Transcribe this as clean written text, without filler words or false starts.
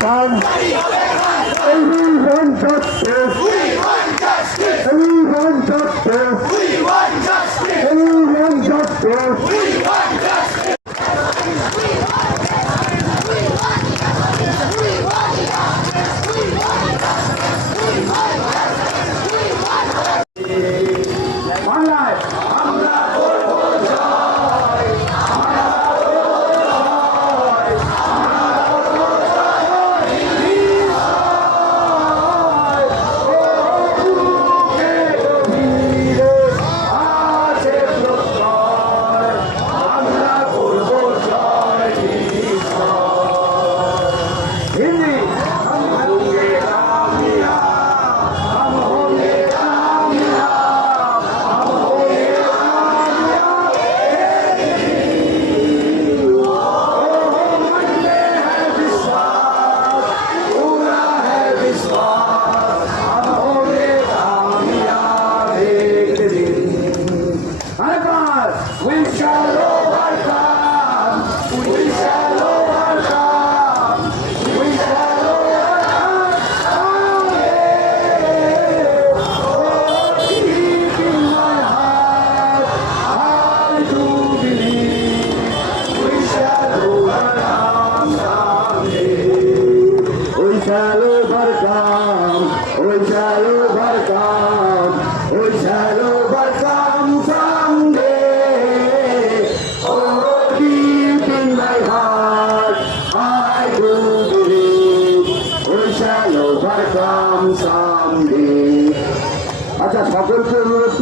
overcome. And we want justice. And we want justice. And we want justice. বাংলায় আমরা করব জয়, আমরা করব জয়, আমরা করব জয়, বুকে গভীরে আছে প্রত্যয়, আমরা করব জয়। হিন্দি हम होंगे कामयाब, हम होंगे कामयाब, हम होंगे कामयाब एक दिन। ओ मन में है विश्वास, पूरा है विश्वास, हम होंगे कामयाब एक दिन। We shall overcome, we shall overcome, we shall overcome. Oh, deep in my heart, I do believe we shall overcome someday. We shall overcome, we shall overcome, we shall overcome someday. Oh, deep in my heart, I do believe we shall overcome someday. আচ্ছা সকলকে অনুরোধ